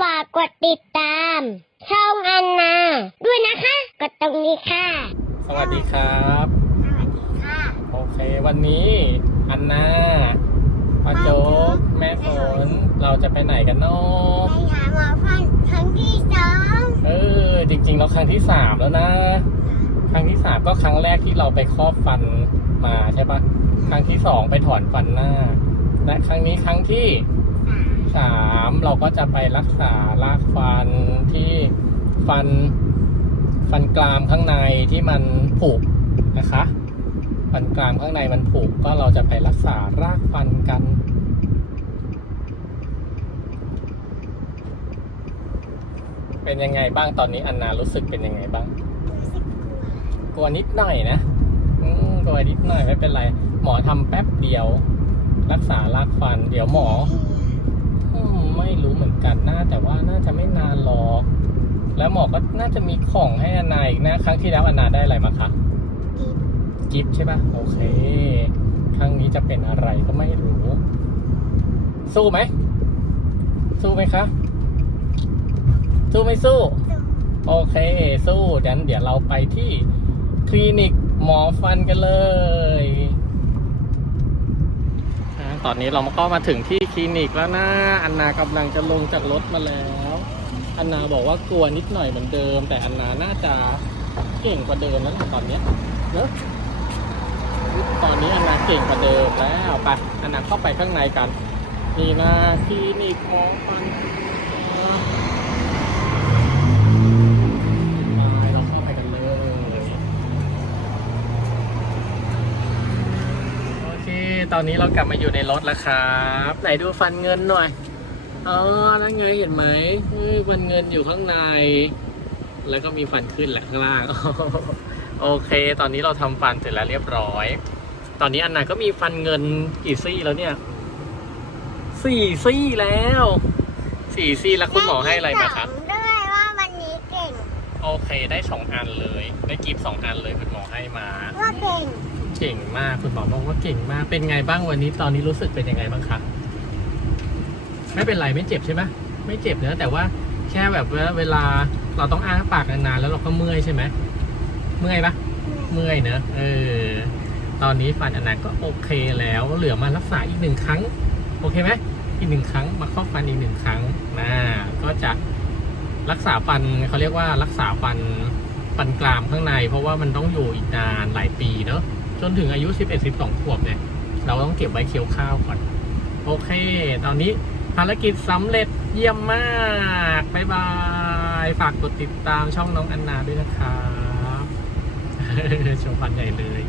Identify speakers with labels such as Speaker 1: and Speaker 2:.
Speaker 1: ฝากกดติดตาม ช่องอันนา ด้วยนะคะ กดตรงนี้ค่ะ
Speaker 2: สวัสดีครับ
Speaker 1: สวัสดีค่ะ
Speaker 2: โอเค วันนี้อันนาป้าโจ๊กแม่ฝนเราจะไปไหนกันเนาะ
Speaker 1: ไปหาหมอฟันครั้งที่สอง
Speaker 2: เออ จริงๆเราครั้งที่สามแล้วนะ ครั้งที่สามก็ครั้งแรกที่เราไปครอบฟันมาใช่ปะครั้งที่สองไปถอนฟันหน้า และครั้งนี้ครั้งที่ สามเราก็จะไปรักษารากฟันที่ฟันฟันกรามข้างในที่มันผุนะคะ ฟันกรามข้างในมันผุก็เราจะไปรักษารากฟันกัน เป็นยังไงบ้างตอนนี้อันนารู้สึกเป็นยังไงบ้าง
Speaker 1: กลัว
Speaker 2: นิดหน่อยนะกลัวนิดหน่อยไม่เป็นไร หมอทำแป๊บเดียว รักษารากฟัน เดี๋ยวหมอ หมือนกันน่าแต่ว่าน่าจะไม่นานหรอก แล้วหมอก็น่าจะมีของให้อนาอีกนะ ครั้งที่แล้วอนาได้อะไรมาคะ
Speaker 1: ดี
Speaker 2: กิฟต์ใช่ปะโอเค ครั้งนี้จะเป็นอะไรก็ไม่รู้ สู้ไหม สู้ไหมคะ สู้ไม่สู้ โอเค สู้ดันเดี๋ยวเราไปที่คลินิกหมอฟันกันเลยอ่า ตอนนี้เราก็มาถึงที่คลินิกแล้วนะอันนากำลังจะลงจากรถมาแล้ว อันนาบอกว่ากลัวนิดหน่อยเหมือนเดิม แต่อันนาน่าจะเก่งกว่าเดิมแล้วตอนนี้เนอะตอนนี้อันนาเก่งกว่าเดิมแล้วไปอันนาเข้าไปข้างในกันนี่นะคลินิกหมอฟัน ตอนนี้เรากลับมาอยู่ในรถแล้วครับไหนดูฟันเงินหน่อยอ๋อนั่นไงเห็นไหมเฮ้ยฟันเงินอยู่ข้างใน แล้วก็มีฟันขึ้นแหละข้างล่างโอเค ตอนนี้เราทำฟันเสร็จแล้วเรียบร้อย ตอนนี้อันนาก็มีฟันเงินกี่ซี่แล้วเนี่ยสี่ซี่แล้วสี่ซี่แล้วคุณหมอให้อะไรมาครับ
Speaker 1: ด้ด้วยว่าวันนี้เก่ง
Speaker 2: โอเคได้สองอันเลย ได้กิฟต์สองอันเลยคุณหมอให้มา
Speaker 1: ว่าเก่ง
Speaker 2: เก่งมาก คุณหมอบอกว่าเก่งมาก เป็นไงบ้างวันนี้ ตอนนี้รู้สึกเป็นยังไงบ้างคะ ไม่เป็นไรไม่เจ็บใช่ไหมไม่เจ็บเนอะแต่ว่าแค่แบบว่าเวลาเราต้องอ้าปากนานๆแล้วเราก็เมื่อยใช่ไหมเมื่อยปะเมื่อยเนอะเออ ตอนนี้ฟันอันนั้นก็โอเคแล้ว เหลือมารักษาอีกหนึ่งครั้ง โอเคไหมอีกหนึ่งครั้ง มาครอบฟันอีกหนึ่งครั้งนะก็จะรักษาฟันเขาเรียกว่ารักษาฟัน ฟันกรามข้างใน เพราะว่ามันต้องอยู่อีกนานหลายปีเนอะจนถึงอายุ 11 12 ขวบเนี่ย เราต้องเก็บไว้เคี้ยวข้าวก่อน โอเค ตอนนี้ภารกิจสำเร็จเยี่ยมมากบ๊ายบาย ฝากกดติดตามช่องน้องอันนาด้วยนะครับชมพันใหญ่เลย